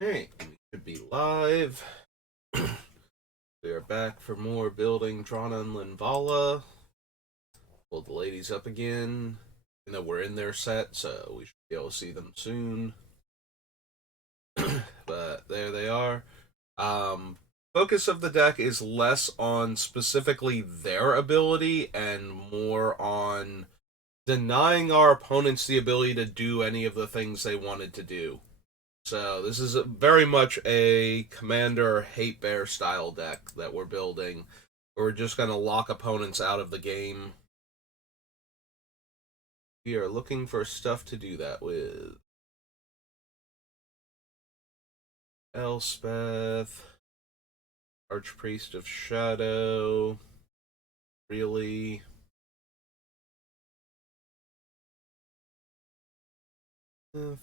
Hey, we should be live. We are back for more building Drana and Linvala. Pull the ladies up again. You know, we're in their set, so we should be able to see them soon. But there they are. Focus of the deck is less on specifically their ability and more on denying our opponents the ability to do any of the things they wanted to do. So this is very much a Commander Hate Bear style deck that we're building. We're just going to lock opponents out of the game. We are looking for stuff to do that with. Elspeth, Archpriest of Shadow, really.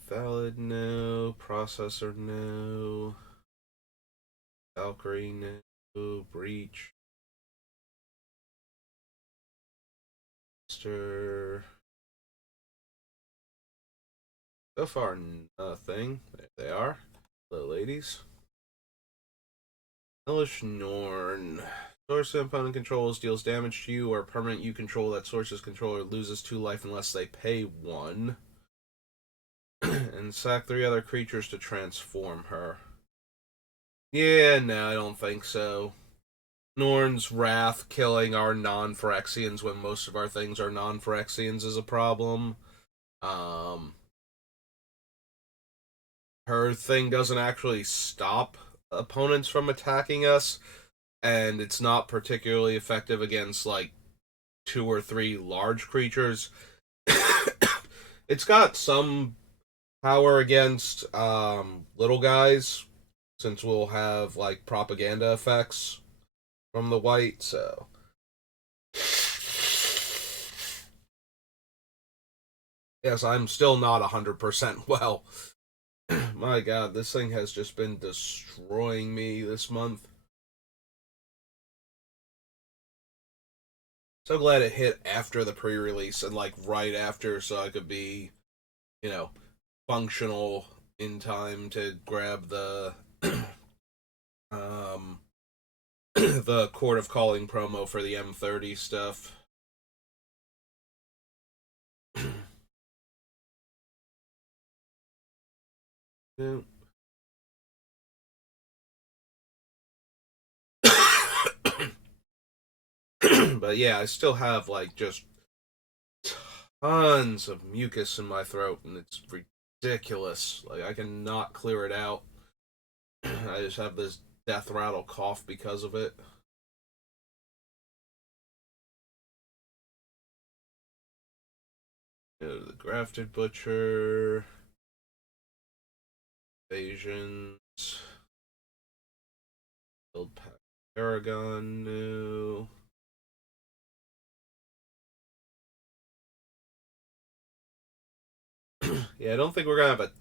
Valid, no. Processor, no. Valkyrie, no. Breach. Master. So far, nothing. There they are. Hello, ladies. Hellish Norn. Source opponent controls deals damage to you or a permanent you control that source's controller loses 2 life unless they pay 1. And sack 3 other creatures to transform her. Yeah, no, I don't think so. Norn's Wrath killing our non-Phyrexians when most of our things are non-Phyrexians is a problem. Um, her thing doesn't actually stop opponents from attacking us, and it's not particularly effective against, like, 2 or 3 large creatures. It's got some power against little guys, since we'll have like propaganda effects from the white. So yes, I'm still not 100% well. My God, this thing has just been destroying me this month. So glad it hit after the pre-release and like right after, so I could be, you know, functional in time to grab the um the Court of Calling promo for the M30 stuff. Yeah. But yeah, I still have like just tons of mucus in my throat, and it's ridiculous. Like I cannot clear it out. I just have this death rattle cough because of it. The grafted butcher, evasions, build pack Aragon, no. Yeah, I don't think we're gonna have a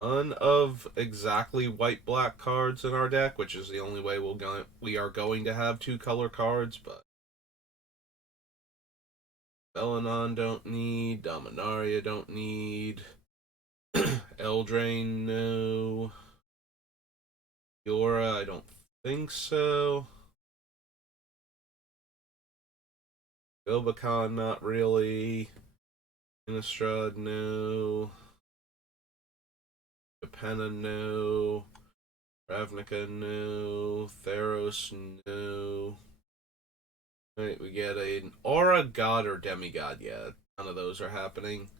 ton of exactly white black cards in our deck, which is the only way we are going to have 2 color cards, but Belanon don't need, Dominaria don't need, Eldraine no, Yora I don't think so, Gobakon not really, Innistrad no, Capenna no, Ravnica no, Theros no. Right, we get an Aura God or Demigod. Yeah, none of those are happening.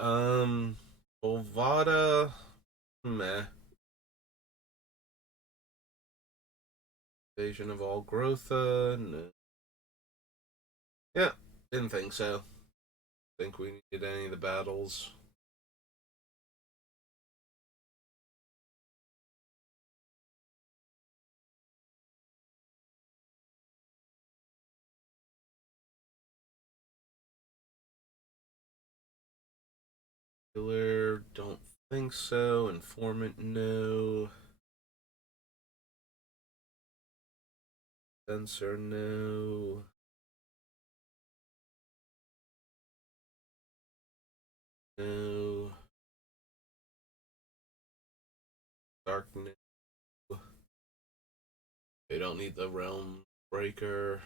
um, Volvada, meh. Invasion of all growth, no. Yeah, didn't think so. Think we needed any of the battles. Killer, don't think so. Informant, no. Sensor, no. No. Darkness. They don't need the Realm Breaker.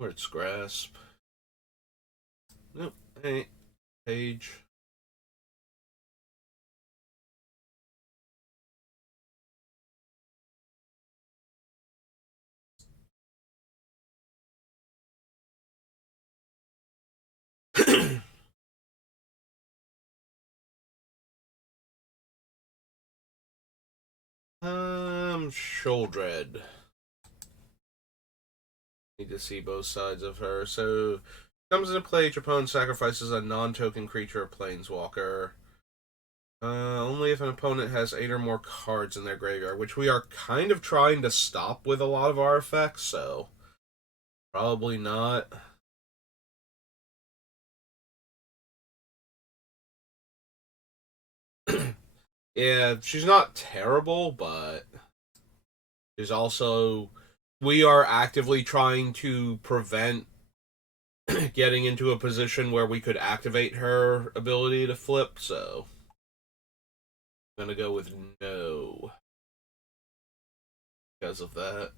Or its Grasp. Nope. Hey. Page. Sholdred. Need to see both sides of her. So, comes into play, each opponent sacrifices a non-token creature or planeswalker. Only if an opponent has 8 or more cards in their graveyard, which we are kind of trying to stop with a lot of our effects, so probably not. Yeah, she's not terrible, but she's also... We are actively trying to prevent getting into a position where we could activate her ability to flip, so I'm gonna go with no because of that.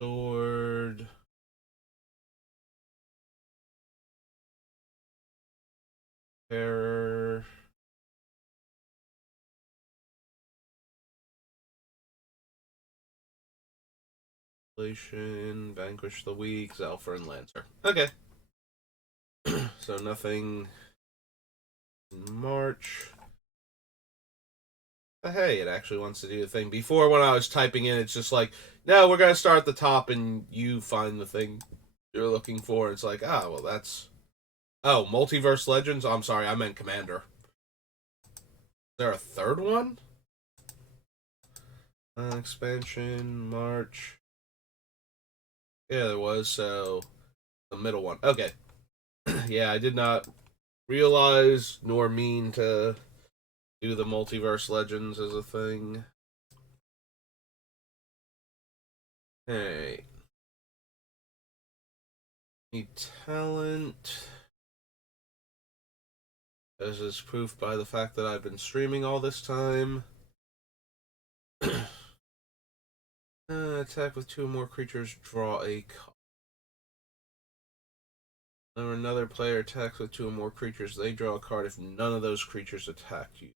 Sword. Terror. Vanquish the Weak, Zalfur, and Lancer. Okay. So nothing in March. But hey, it actually wants to do the thing. Before, when I was typing in, it's just like, no, we're going to start at the top and you find the thing you're looking for. It's like, ah, well, that's... Oh, Multiverse Legends? Oh, I'm sorry, I meant Commander. Is there a third one? Expansion, March. Yeah, there was, so... The middle one. Okay. Yeah, I did not realize nor mean to do the Multiverse Legends as a thing. Hey. Need talent. As is proof by the fact that I've been streaming all this time. Attack with 2 or more creatures, draw a card. Whenever another player attacks with 2 or more creatures, they draw a card if none of those creatures attack you.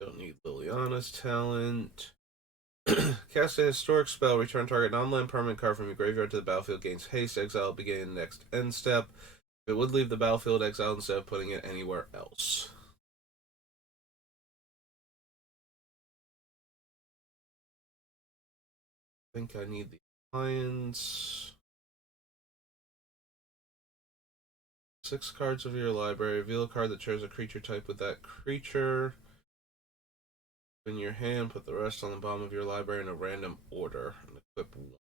Don't need Liliana's talent. Cast a historic spell, return target non-land permanent card from your graveyard to the battlefield, gains haste, exile, beginning next end step. If it would leave the battlefield, exile instead of putting it anywhere else. I think I need the Alliance. 6 cards of your library. Reveal a card that shares a creature type with that creature. In your hand, put the rest on the bottom of your library in a random order. And equip 1.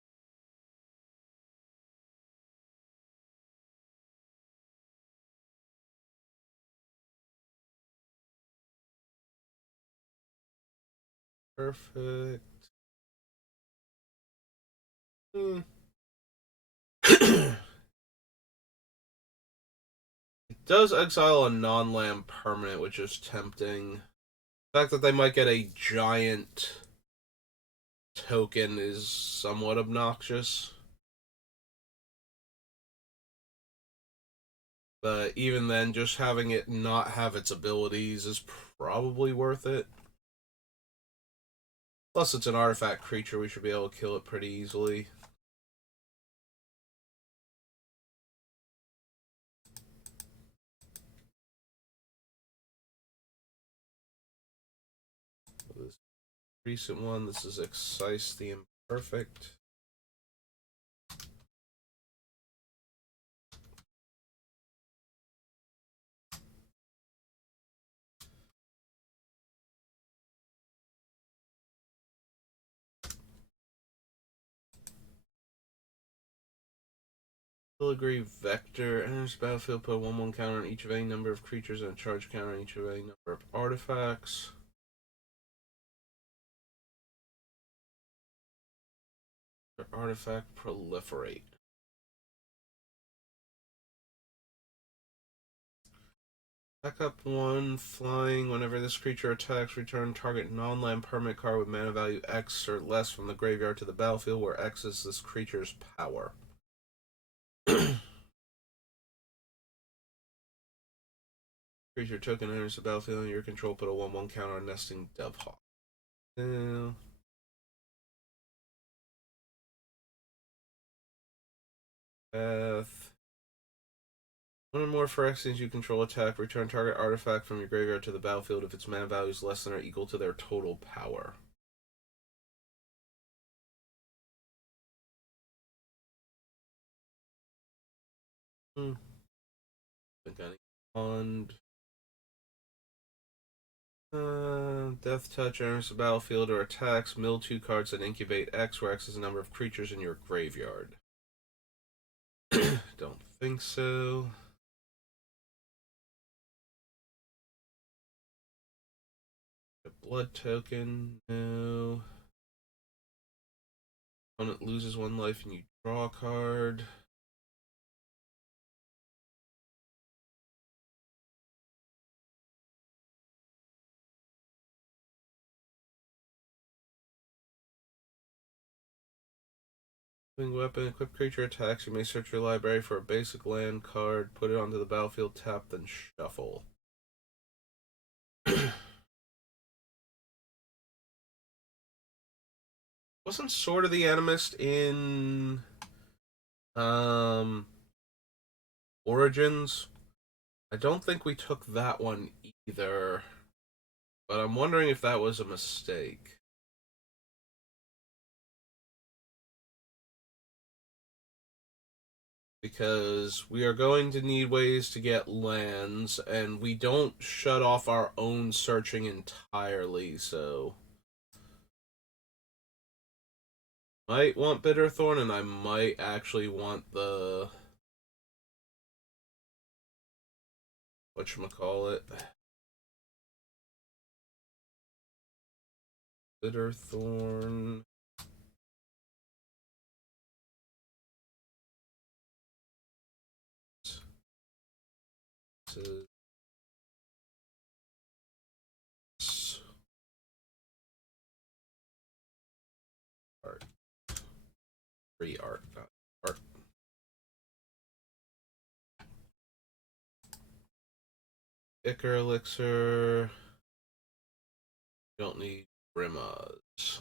Perfect. It does exile a non-land permanent, which is tempting. The fact that they might get a giant token is somewhat obnoxious. But even then, just having it not have its abilities is probably worth it. Plus, it's an artifact creature. We should be able to kill it pretty easily. This recent one, this is Excise the Imperfect. Filigree Vector enters battlefield, put 1/1 counter on each of any number of creatures and a charge counter on each of any number of artifacts. Artifact Proliferate. Back up one, flying. Whenever this creature attacks, return target non-land permanent card with mana value X or less from the graveyard to the battlefield, where X is this creature's power. Creature token enters the battlefield under your control, put a 1/1 counter on nesting Dovehawk. Path. One or more Phyrexians you control attack, return target artifact from your graveyard to the battlefield if its mana value is less than or equal to their total power. Think I need Bond. Death Touch enters the battlefield or attacks. Mill 2 cards that incubate X, where X is the number of creatures in your graveyard. Don't think so. A blood token, no. Opponent loses 1 life and you draw a card. Wing weapon, equipped creature attacks. You may search your library for a basic land card, put it onto the battlefield, tap, then shuffle. Wasn't Sword of the Animist in Origins? I don't think we took that one either, but I'm wondering if that was a mistake. Because we are going to need ways to get lands, and we don't shut off our own searching entirely, so... Might want Bitterthorn, and I might actually want the... whatchamacallit? Bitterthorn... Art. Free art, not art. Ichor Elixir. Don't need Grimas.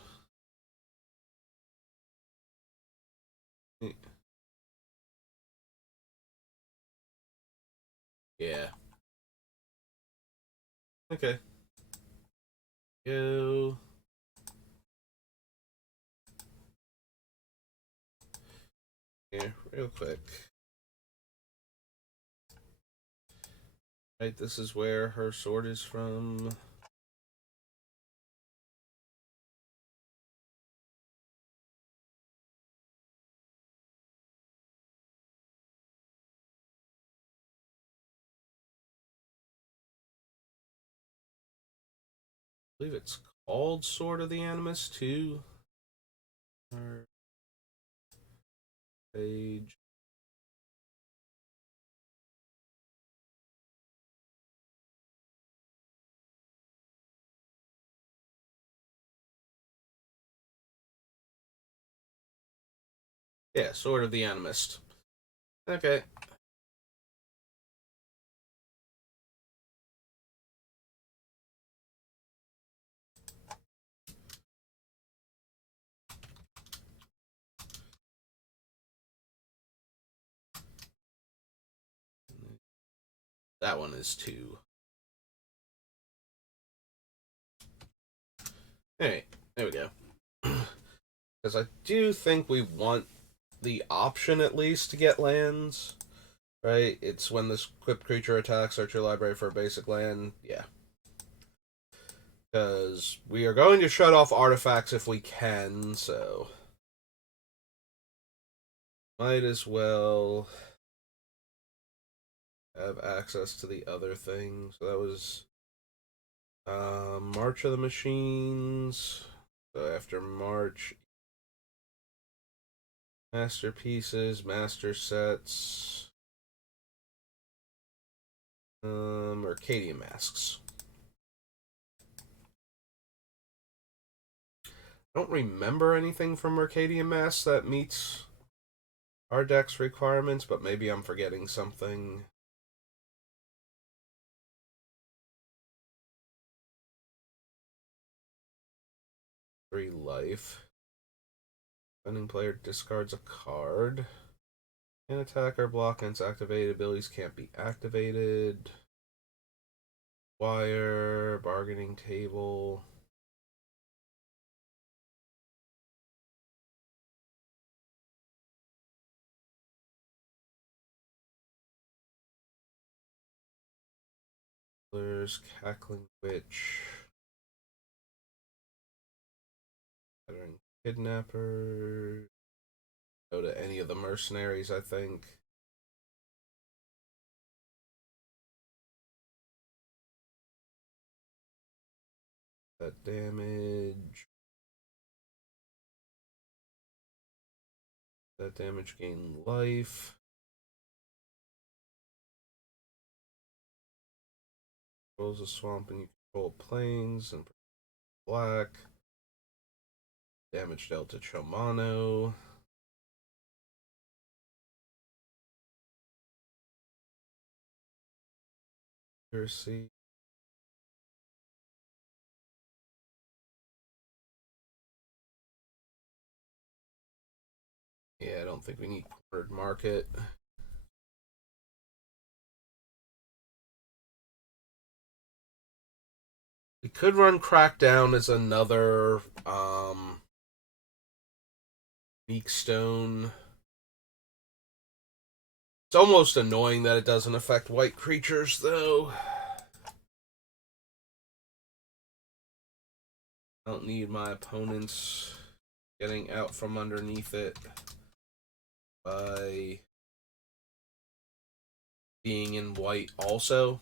Yeah. Okay. Go. Here, real quick. Right, this is where her sword is from. I believe it's called Sword of the Animus too. Page. Yeah, Sword of the Animist. Okay. That one is 2. Alright, there we go. Because I do think we want the option at least to get lands. Right? It's when this equipped creature attacks, search your library for a basic land. Yeah. Because we are going to shut off artifacts if we can, so... Might as well have access to the other thing. So that was March of the Machines. So after March, masterpieces, master sets. Arcadia Masks. I don't remember anything from Arcadia Masks that meets our deck's requirements, but maybe I'm forgetting something. 3 life. Defending player discards a card. An attacker block against activated abilities can't be activated. Wire, bargaining table. There's Cackling Witch. Veteran Kidnapper. Go to any of the mercenaries, I think. That damage. That damage gain life. Controls a swamp and you control plains and black. Damage dealt to Chomano. Accuracy. Yeah, I don't think we need cornered market. We could run Crackdown as another Meek Stone. It's almost annoying that it doesn't affect white creatures, though. I don't need my opponents getting out from underneath it by being in white also.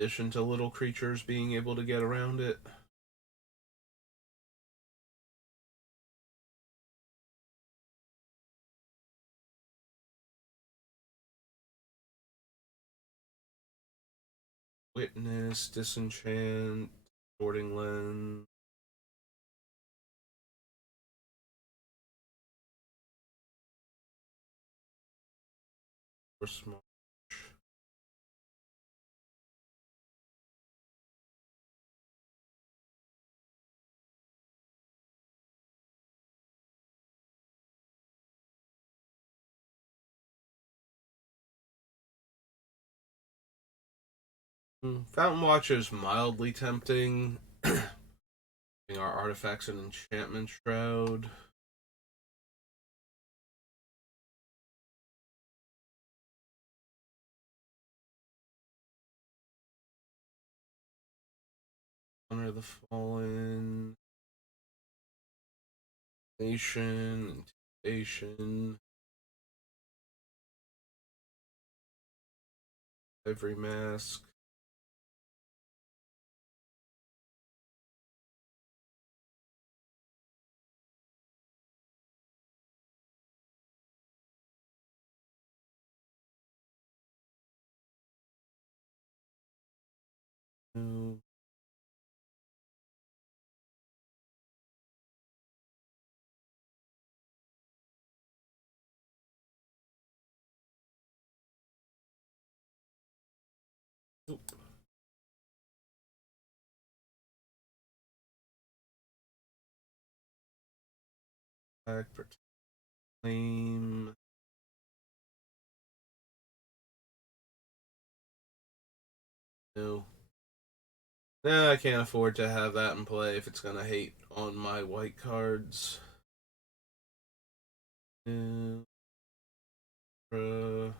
In addition to little creatures being able to get around it. Witness, Disenchant, Sorting Lens. Or Small. Fountain Watch is mildly tempting. Our artifacts and enchantment shroud. Honor the Fallen. Nation. Intimidation. Ivory Mask. Protect, claim. No. Nah, I can't afford to have that in play if it's gonna hate on my white cards. Uh, uh,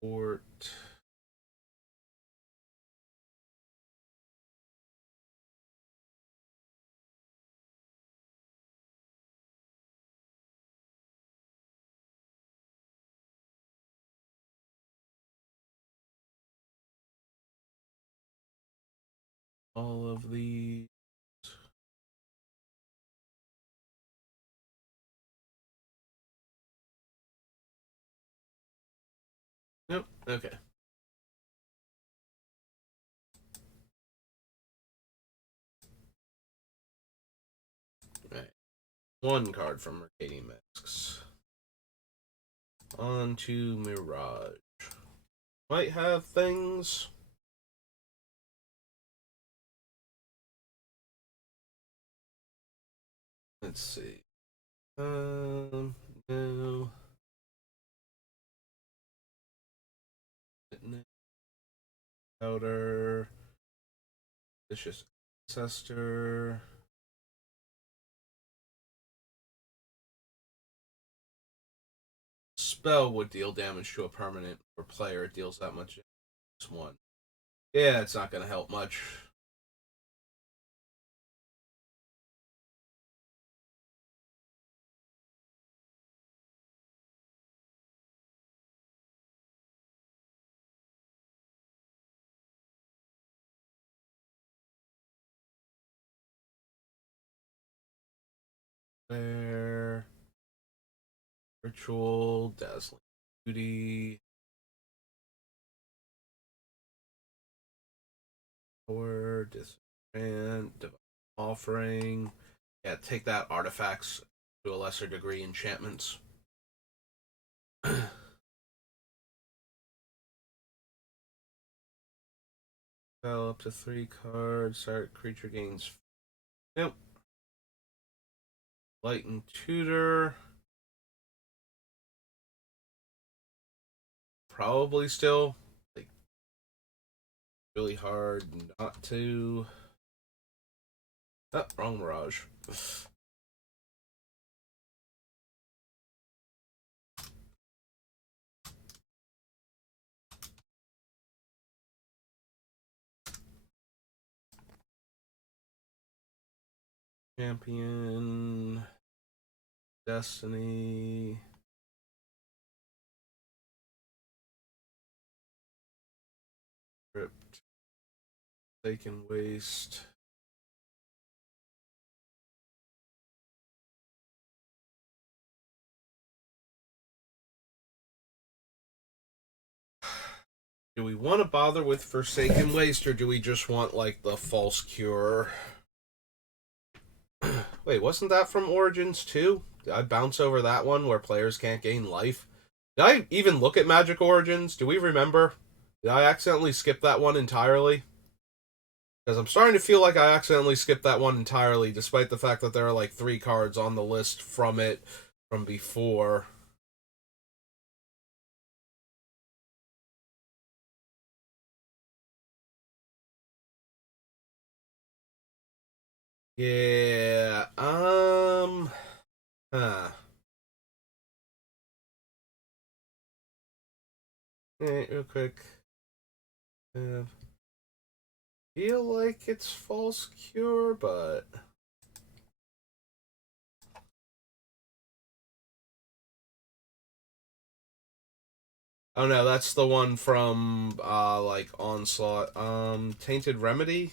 Port. all of these. Nope. Okay. Right. One card from Mercadian Masks. On to Mirage. Might have things. Let's see. No. Powder. Vicious Ancestor. Spell would deal damage to a permanent or player. It deals that much damage. One. Yeah, it's not going to help much. There. Ritual. Dazzling Beauty. Power. Disenchant. Divine Offering. Yeah, take that. Artifacts. To a lesser degree, enchantments. Spell up to 3 cards. Start creature gains. Nope. Light and Tutor. Probably still. Like, really hard not to. Oh, wrong Mirage. Champion. Destiny. Crypt. Taken Waste. Do we want to bother with Forsaken Waste, or do we just want, like, the False Cure? Wait, wasn't that from Origins too? Did I bounce over that one where players can't gain life? Did I even look at Magic Origins? Do we remember? Did I accidentally skip that one entirely? Because I'm starting to feel like I accidentally skipped that one entirely, despite the fact that there are like 3 cards on the list from it from before. Yeah, huh. Real quick. Feel like it's False Cure, but oh no, that's the one from like Onslaught. Tainted Remedy?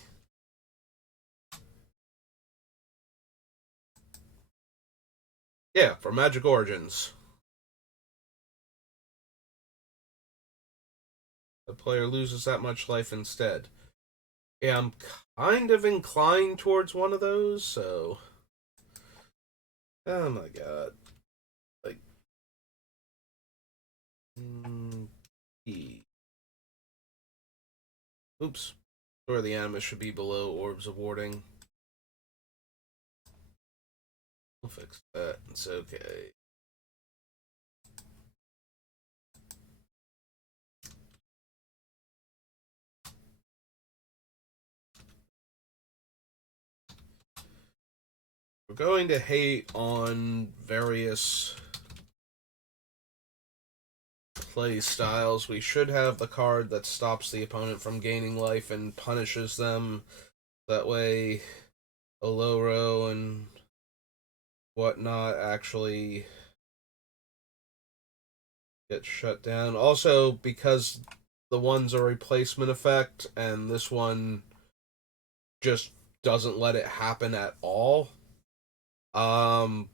Yeah, for Magic Origins. The player loses that much life instead. Yeah, I'm kind of inclined towards one of those, so oh my god. Like E. Oops. Or the animus should be below Orbs of Warding. We'll fix that. It's okay. We're going to hate on various play styles. We should have the card that stops the opponent from gaining life and punishes them. That way, Oloro and whatnot actually get shut down. Also, because the one's a replacement effect, and this one just doesn't let it happen at all. Um,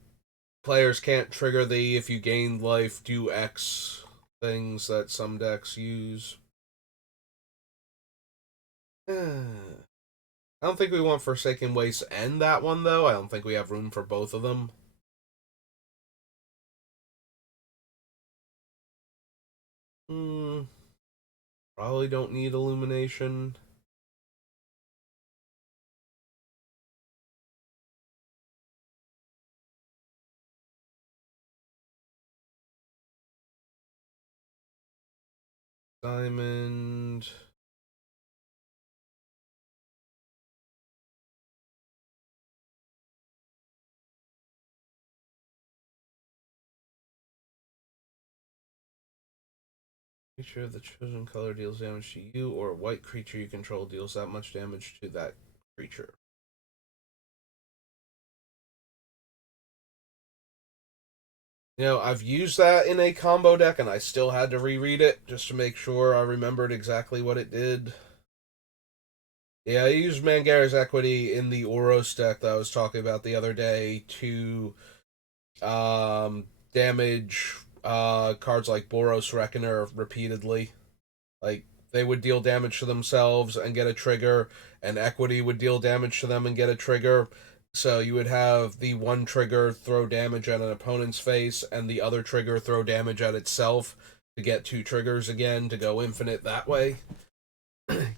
Players can't trigger the if you gain life, do X things that some decks use. I don't think we want Forsaken Waste and that one, though. I don't think we have room for both of them. Probably don't need Illumination. Diamond. Creature of the chosen color deals damage to you, or a white creature you control deals that much damage to that creature. You know, I've used that in a combo deck, and I still had to reread it just to make sure I remembered exactly what it did. Yeah, I used Mangara's Equity in the Oros deck that I was talking about the other day to damage cards like Boros Reckoner repeatedly. Like, they would deal damage to themselves and get a trigger, and Equity would deal damage to them and get a trigger. So you would have the one trigger throw damage at an opponent's face, and the other trigger throw damage at itself to get two triggers again to go infinite that way.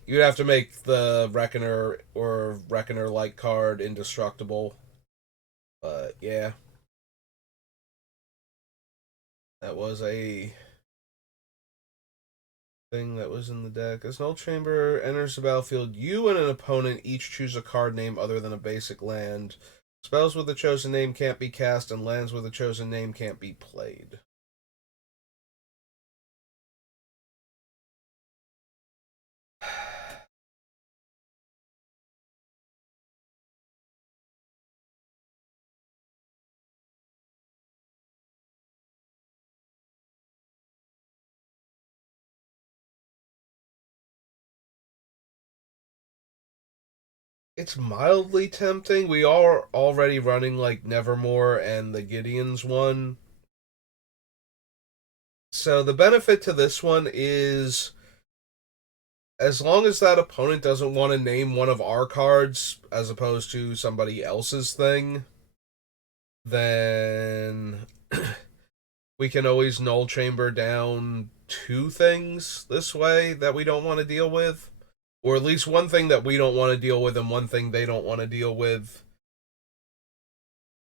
You'd have to make the Reckoner or Reckoner like card indestructible. But yeah, that was a thing that was in the deck. As Null Chamber enters the battlefield, you and an opponent each choose a card name other than a basic land. Spells with the chosen name can't be cast, and lands with the chosen name can't be played. It's mildly tempting. We are already running like Nevermore and the Gideon's one. So the benefit to this one is as long as that opponent doesn't want to name one of our cards as opposed to somebody else's thing, then we can always null chamber down two things this way that we don't want to deal with. Or at least one thing that we don't want to deal with and one thing they don't want to deal with.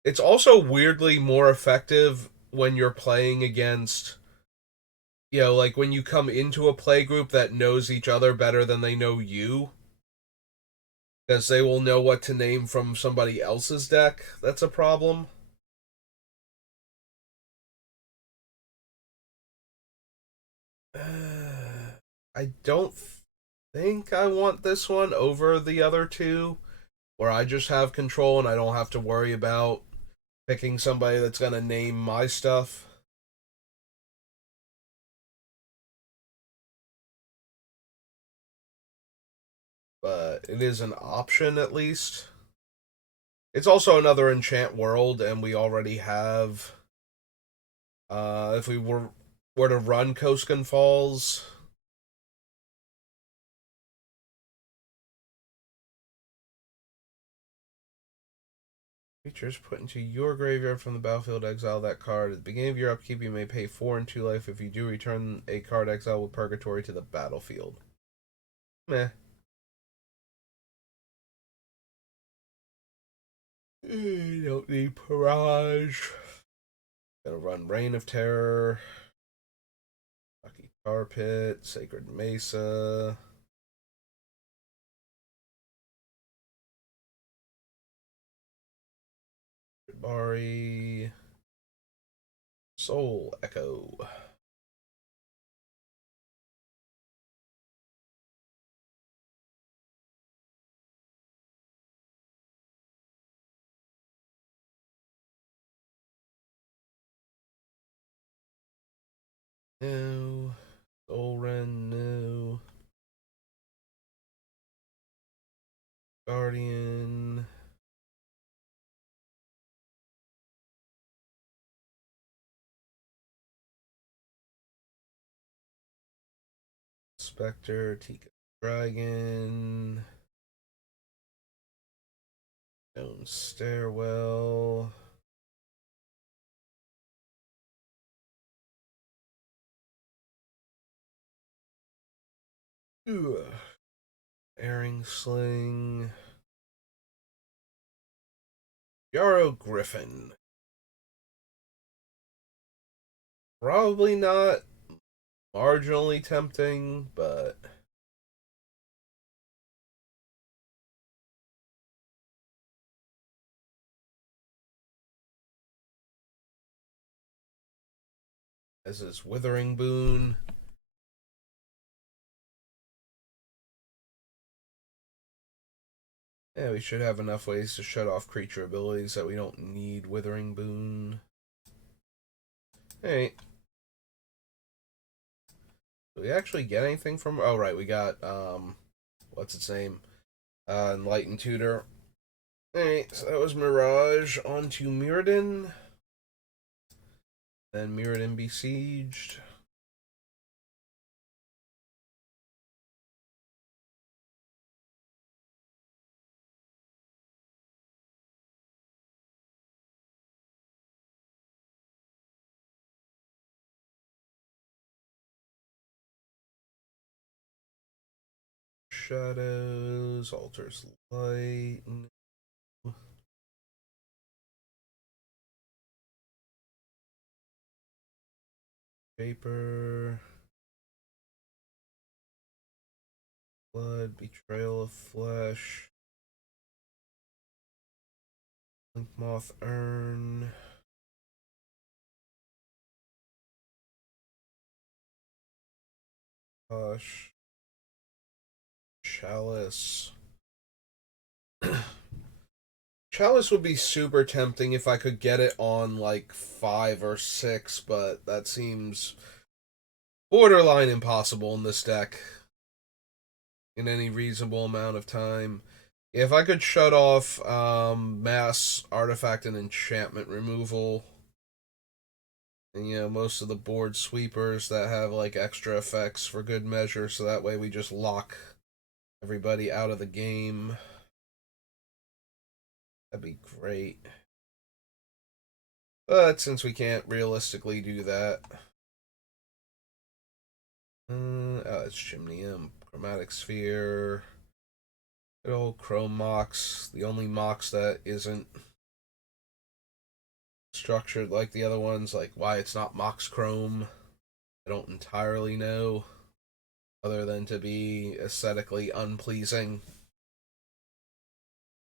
It's also weirdly more effective when you're playing against, like when you come into a play group that knows each other better than they know you, because they will know what to name from somebody else's deck. That's a problem. I don't think I want this one over the other two, where I just have control and I don't have to worry about picking somebody that's going to name my stuff. But it is an option at least. It's also another enchant world, and we already have. If we were to run Koskan Falls, creatures put into your graveyard from the battlefield, exile that card. At the beginning of your upkeep, you may pay 4 and 2 life. If you do, return a card exile with Purgatory to the battlefield. Meh. You don't need Barrage. Gonna run Reign of Terror, Lucky Tar Pit, Sacred Mesa. Bari, Soul Echo. No. Soul Ren, no. Guardian. Spectre, Tika Dragon. Stone Stairwell. Ooh. Airing Sling. Yarrow Griffin. Probably not marginally tempting, but as is Withering Boon. Yeah, we should have enough ways to shut off creature abilities that we don't need Withering Boon. Hey. Do we actually get anything from... Oh, right, we got, what's its name? Enlightened Tutor. Alright, so that was Mirage. On to Mirrodin. Then Mirrodin Besieged. Shadows, Altars Light. Vapor. Blood, Betrayal of Flesh. Link Moth Urn. Hush. Chalice. Chalice would be super tempting if I could get it on like 5 or 6, but that seems borderline impossible in this deck in any reasonable amount of time. If I could shut off mass artifact and enchantment removal, and most of the board sweepers that have like extra effects for good measure, so that way we just lock everybody out of the game. That'd be great. But since we can't realistically do that, oh, it's Chimnium, Chromatic Sphere, good old Chrome Mox, the only Mox that isn't structured like the other ones. Like why it's not Mox Chrome, I don't entirely know, other than to be aesthetically unpleasing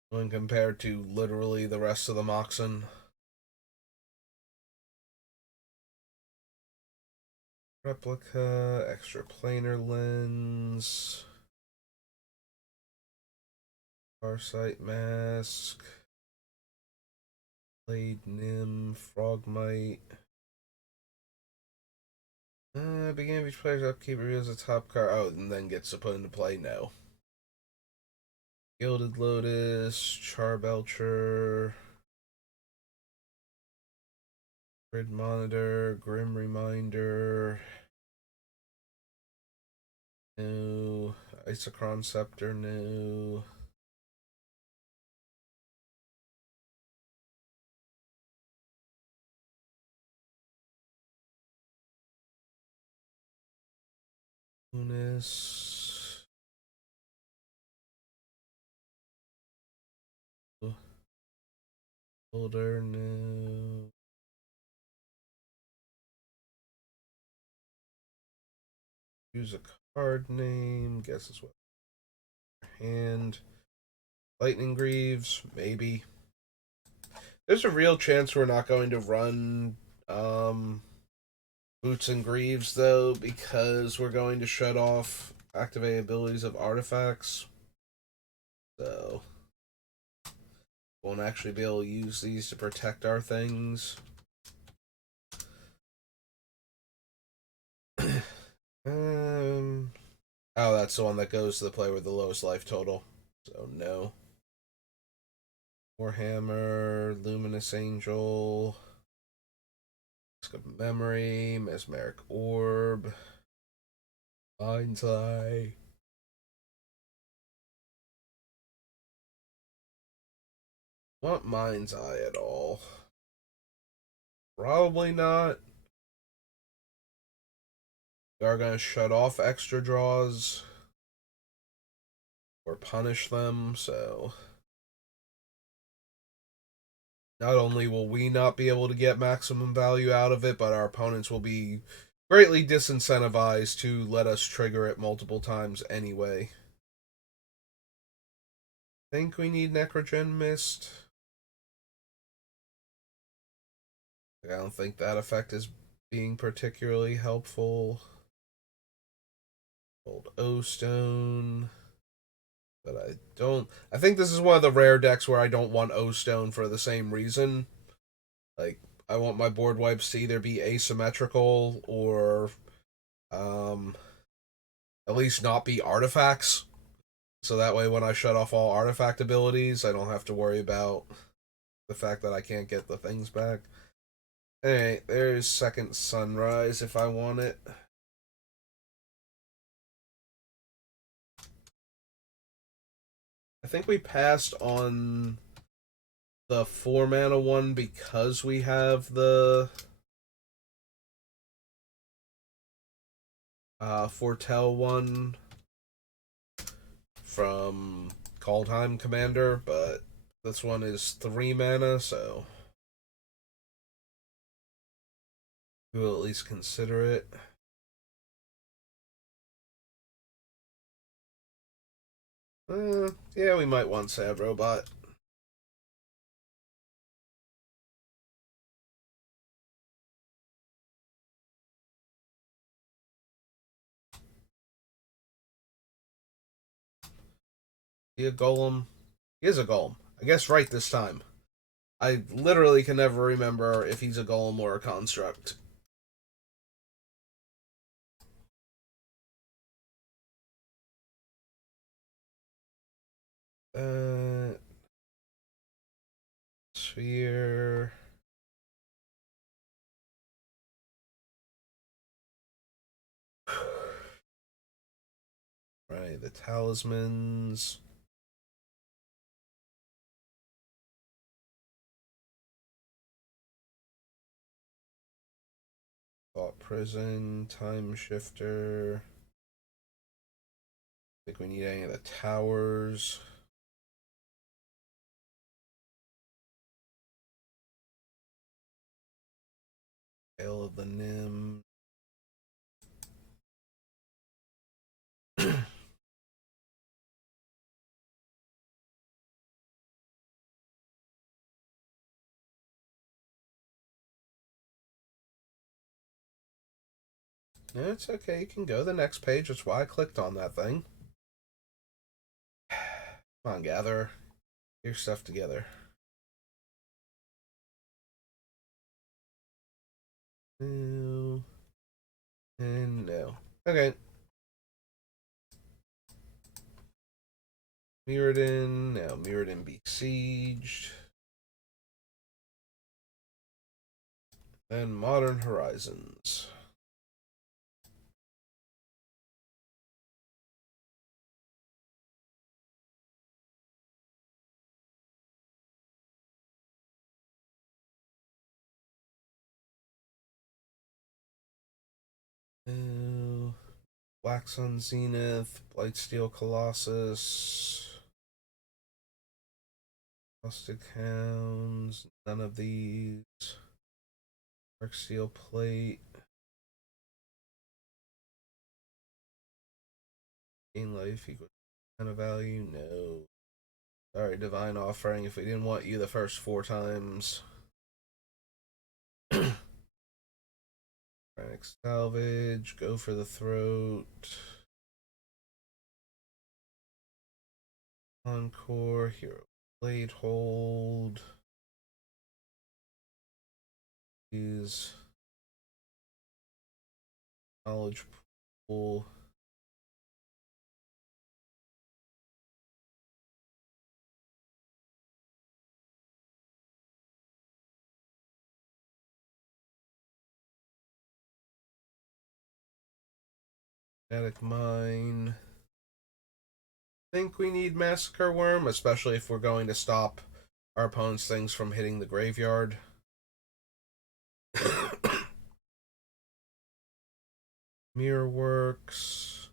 when compared to literally the rest of the Moxen. Replica, extra planar lens, Farsight Mask, Blade Nim, Frogmite. Beginning of each player's upkeep reveals a top card. Oh, and then gets to put into play? No. Gilded Lotus, Charbelcher, Grid Monitor, Grim Reminder. No. Isochron Scepter, no. Lunis. Folder, no. Use a card name. Guess it's what. Hand. Lightning Greaves, maybe. There's a real chance we're not going to run Boots and Greaves, though, because we're going to shut off activate abilities of artifacts. So, won't actually be able to use these to protect our things. Oh, that's the one that goes to the player with the lowest life total. So, no. Warhammer, Luminous Angel, Mask of Memory, Mesmeric Orb, Mind's Eye. Want Mind's Eye at all? Probably not. We are going to shut off extra draws or punish them, so not only will we not be able to get maximum value out of it, but our opponents will be greatly disincentivized to let us trigger it multiple times anyway. Think we need Necrogen Mist. I don't think that effect is being particularly helpful. Old O Stone. But I don't. I think this is one of the rare decks where I don't want O Stone for the same reason. Like, I want my board wipes to either be asymmetrical or at least not be artifacts. So that way, when I shut off all artifact abilities, I don't have to worry about the fact that I can't get the things back. Alright, there's Second Sunrise if I want it. I think we passed on the 4-mana one because we have the Foretell one from Kaldheim Commander, but this one is 3 mana, so we'll at least consider it. Yeah, we might want Sad Robot. He a golem? He is a golem. I guess right this time. I literally can never remember if he's a golem or a construct. Sphere. Right, the talismans. Thought Prison, Time Shifter. I think we need any of the towers. Tale of the Nim. No, it's okay. You can go to the next page. That's why I clicked on that thing. Come on, Gather. Get your stuff together. No. And no. Okay. Mirrodin. Now Mirrodin besieged. And Modern Horizons. Black Sun Zenith, Blightsteel Colossus, Rustic Hounds, none of these. Darksteel Plate. Gain life equals kind of value? No. Sorry, Divine Offering, if we didn't want you the first 4 times. Frantic Salvage, go for the throat. Encore, Hero Blade Hold. Use Knowledge Pool. Static Mine. I think we need Massacre Worm, especially if we're going to stop our opponent's things from hitting the graveyard. Mirror Works.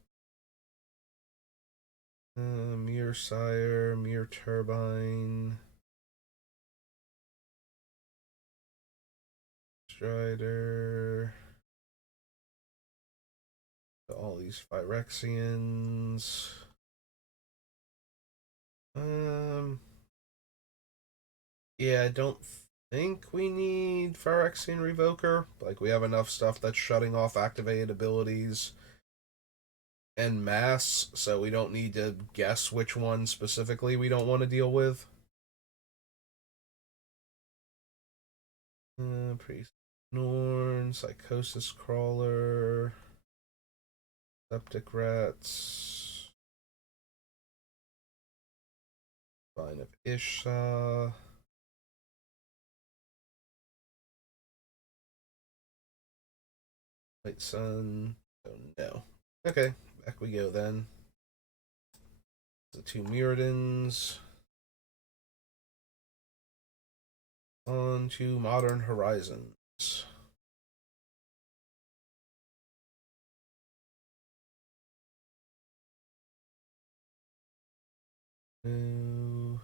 Mirror Sire, Mirror Turbine. Strider. All these Phyrexians. Yeah, I don't think we need Phyrexian Revoker. Like, we have enough stuff that's shutting off activated abilities en masse, so we don't need to guess which one specifically we don't want to deal with. Priest Norn, Psychosis Crawler, Septic Rats, Vine of Isha. White Sun. Oh no. Okay, back we go then. The two Mirrodins. On to Modern Horizons. No.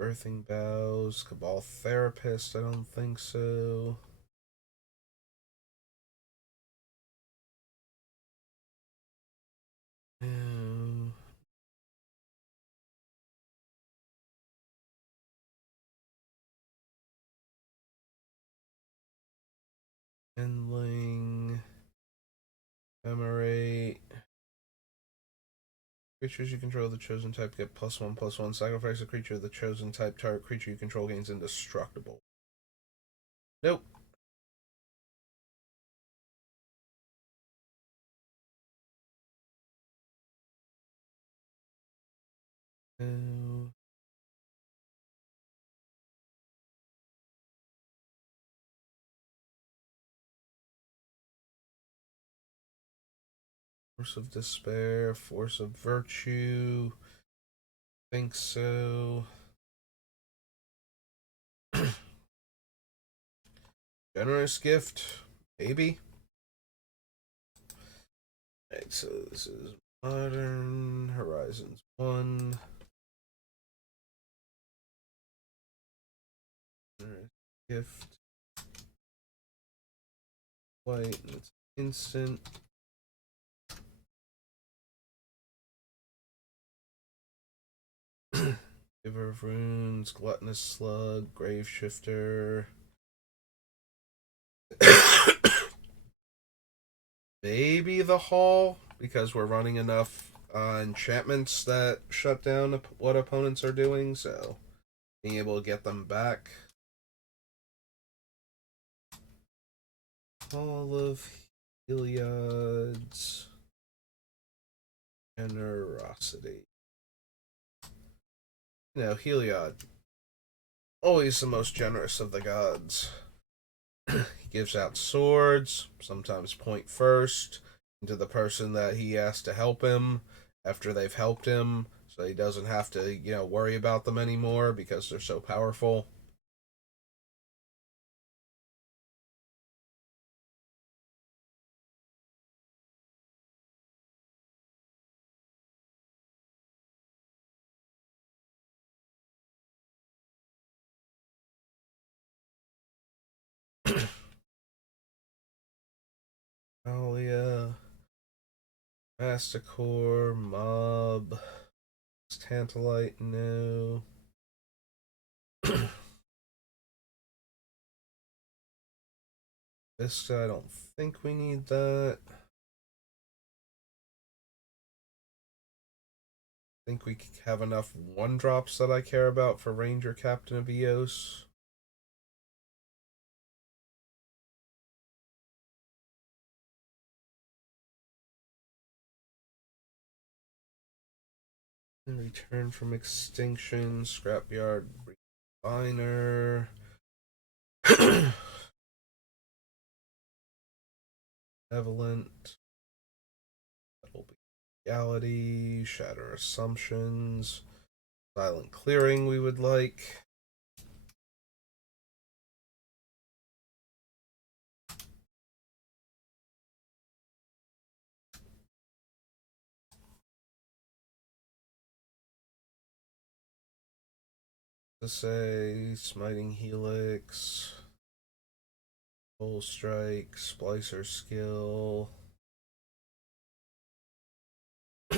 Birthing Bows. Cabal Therapist. I don't think so. No. Endling. Ephemerate. Creatures you control the chosen type get +1/+1. Sacrifice a creature of the chosen type. Target creature you control gains indestructible. Nope. No. Force of Despair. Force of Virtue. Think so. Generous Gift. Maybe. Alright, so this is Modern Horizons 1. Generous Gift. White, and it's instant. Giver of Runes, Gluttonous Slug, Grave Shifter. Maybe the Hall, because we're running enough enchantments that shut down what opponents are doing, so being able to get them back. Hall of Heliod's Generosity. You know, Heliod, always the most generous of the gods. He gives out swords, sometimes point first, into the person that he asks to help him after they've helped him, so he doesn't have to, worry about them anymore because they're so powerful. Alia, Masticore, Mob, Tantalite, no. Vista, I don't think we need that. I think we have enough 1-drops that I care about for Ranger Captain of Eos. Return from Extinction, Scrapyard, Refiner. Benevolent. That'll be reality. Shatter assumptions. Silent clearing we would like. To say Smiting Helix. Full Strike. Splicer Skill. I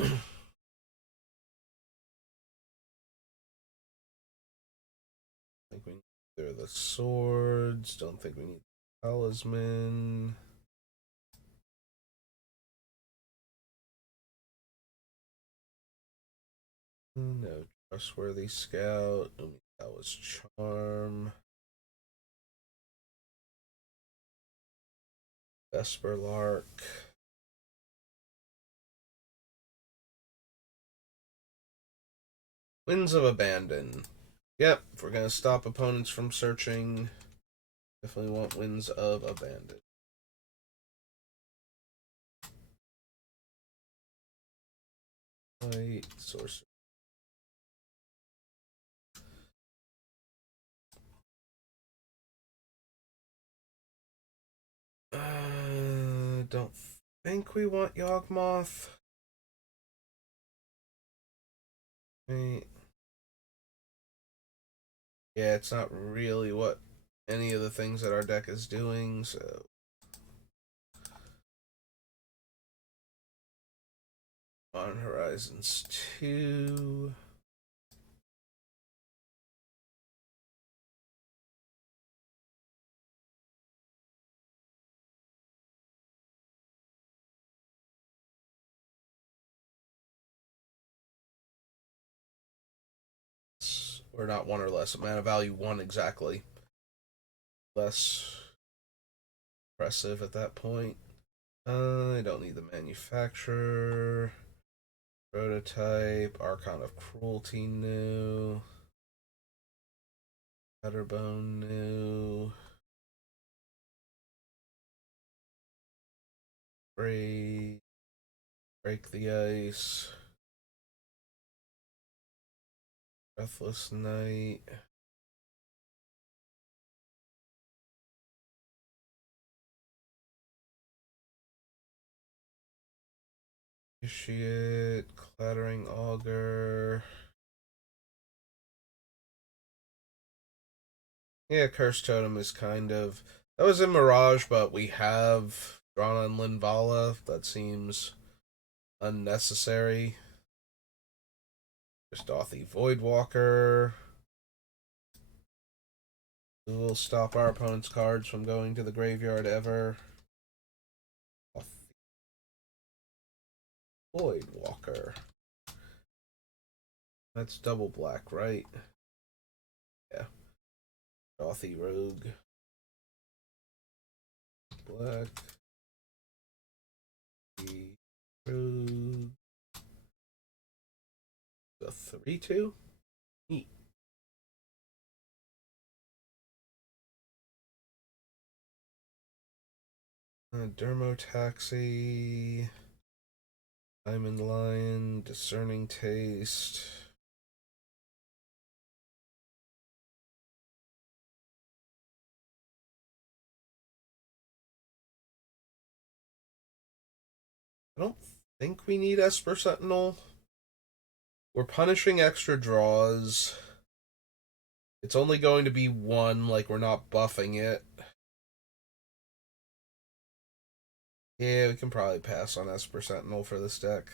think we need either the swords. Don't think we need the talisman. No trustworthy scout. That was charm. Vesper Lark. Winds of Abandon. Yep, if we're gonna stop opponents from searching, definitely want Winds of Abandon. White sorcerer. Don't think we want Yawgmoth. Wait. Yeah, it's not really what any of the things that our deck is doing, so. On Horizons 2. Or not one or less. Mana value 1 exactly. Less impressive at that point. I don't need the manufacturer. Prototype. Archon of Cruelty new. Cutterbone new. Break the ice. Breathless Night. Initiate. Clattering Augur. Yeah, Curse Totem is kind of. That was in Mirage, but we have Drana and Linvala. That seems unnecessary. Just Dothy Voidwalker. We will stop our opponent's cards from going to the graveyard ever. Voidwalker. That's double black, right? Yeah. Dothy Rogue. Black. Rogue. The 3/2? Neat. Dermotaxi. Diamond Lion. Discerning Taste. I don't think we need Esper Sentinel. We're punishing extra draws. It's only going to be 1, like we're not buffing it. Yeah, we can probably pass on Esper Sentinel for this deck.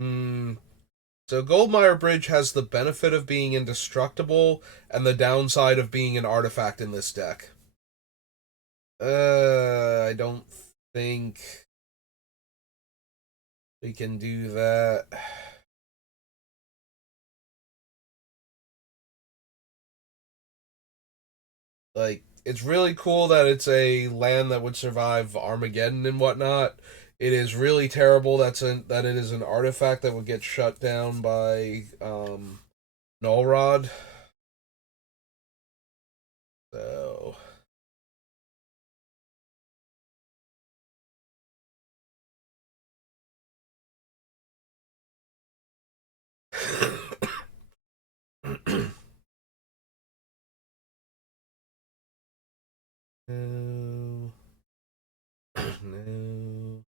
So Goldmire Bridge has the benefit of being indestructible and the downside of being an artifact in this deck. I don't think we can do that. Like, it's really cool that it's a land that would survive Armageddon and whatnot. It is really terrible that it is an artifact that would get shut down by Null Rod. So no, no.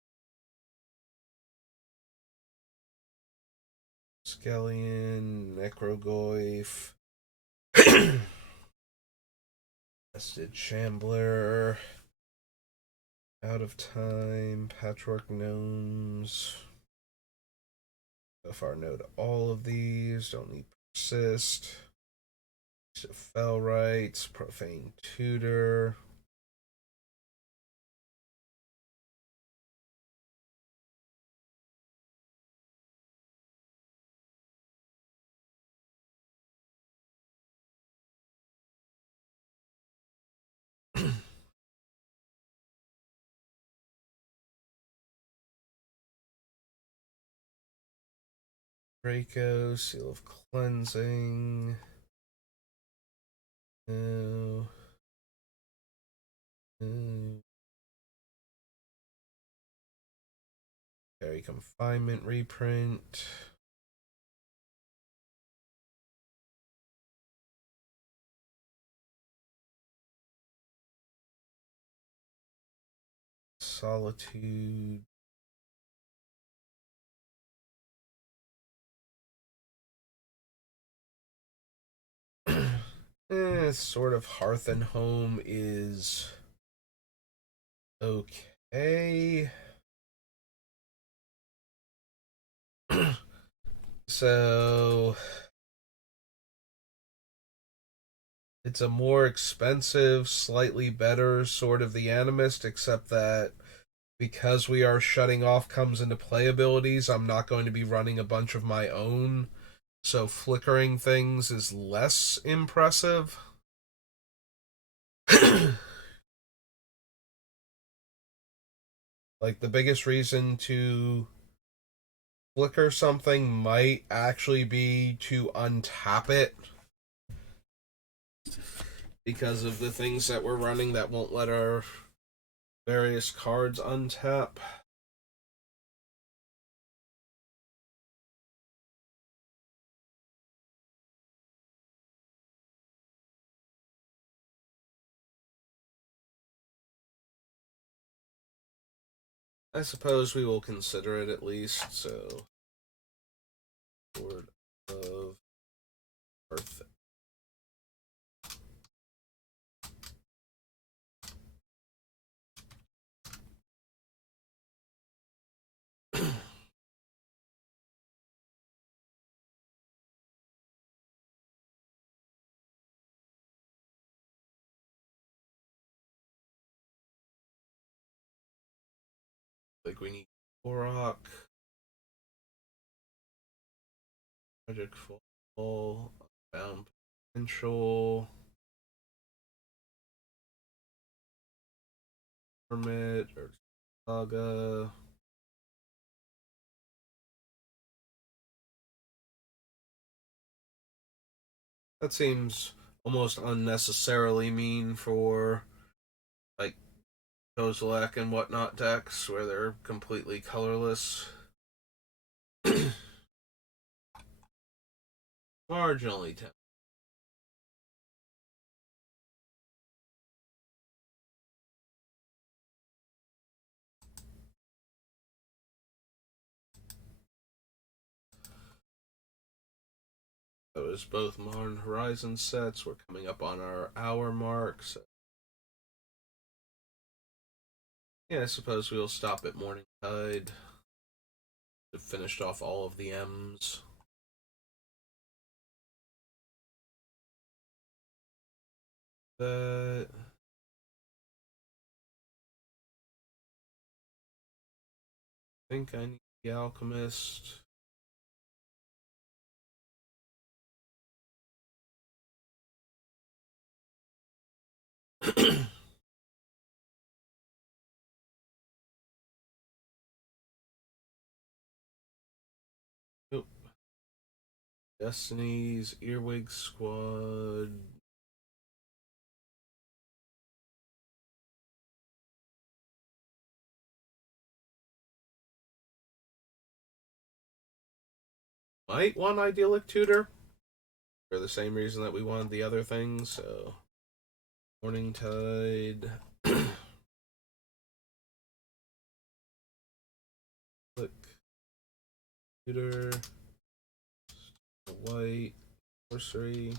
Skellion, Necrogoyf, Nested Shambler, Out of Time, Patchwork Gnomes. So far, no to all of these. Don't need Persist. So Fell Rights, Profane Tutor. Draco, Seal of Cleansing. No. No. Fairy Confinement reprint. Solitude. Sort of Hearth and Home is okay. So it's a more expensive, slightly better sort of the Animist, except that because we are shutting off comes into play abilities, I'm not going to be running a bunch of my own. So flickering things is less impressive. Like the biggest reason to flicker something might actually be to untap it because of the things that we're running that won't let our various cards untap. I suppose we will consider it at least. So, Lord of Earth. Like we need Korok, Project Fall, Bound Potential, Hermit, or Saga. That seems almost unnecessarily mean for like Kozilek and whatnot decks where they're completely colorless. Marginally tempted. That was both Modern Horizon sets. We're coming up on our hour mark. So yeah, I suppose we'll stop at Morning Tide. We've finished off all of the M's. That. I think I need the Alchemist. Nope. Destiny's Earwig Squad. might want Idyllic Tutor for the same reason that we wanted the other things. So, Morning Tide. Click Tutor. White. Sorcery.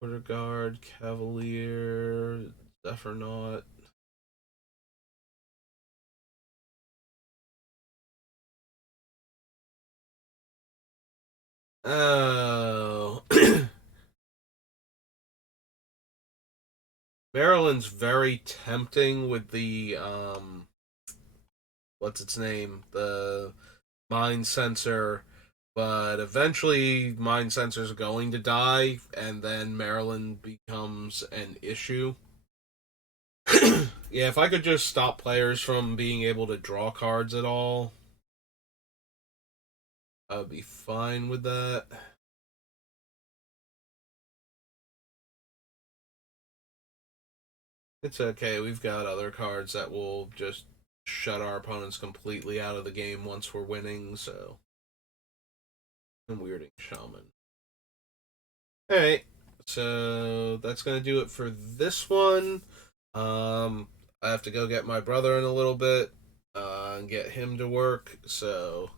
Quarter Guard. Cavalier. Zephyr. Oh. Maryland's very tempting with the what's its name? The mind sensor, but eventually mind sensor's going to die and then Maryland becomes an issue. Yeah, if I could just stop players from being able to draw cards at all, I would be fine with that. It's okay. We've got other cards that will just shut our opponents completely out of the game once we're winning, so. And Weirding Shaman. Alright, so that's going to do it for this one. I have to go get my brother in a little bit and get him to work, so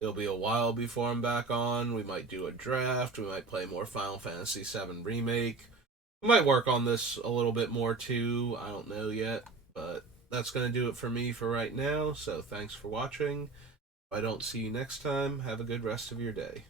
it'll be a while before I'm back on. We might do a draft, we might play more Final Fantasy VII Remake. We might work on this a little bit more too, I don't know yet, but that's going to do it for me for right now, so thanks for watching. If I don't see you next time, have a good rest of your day.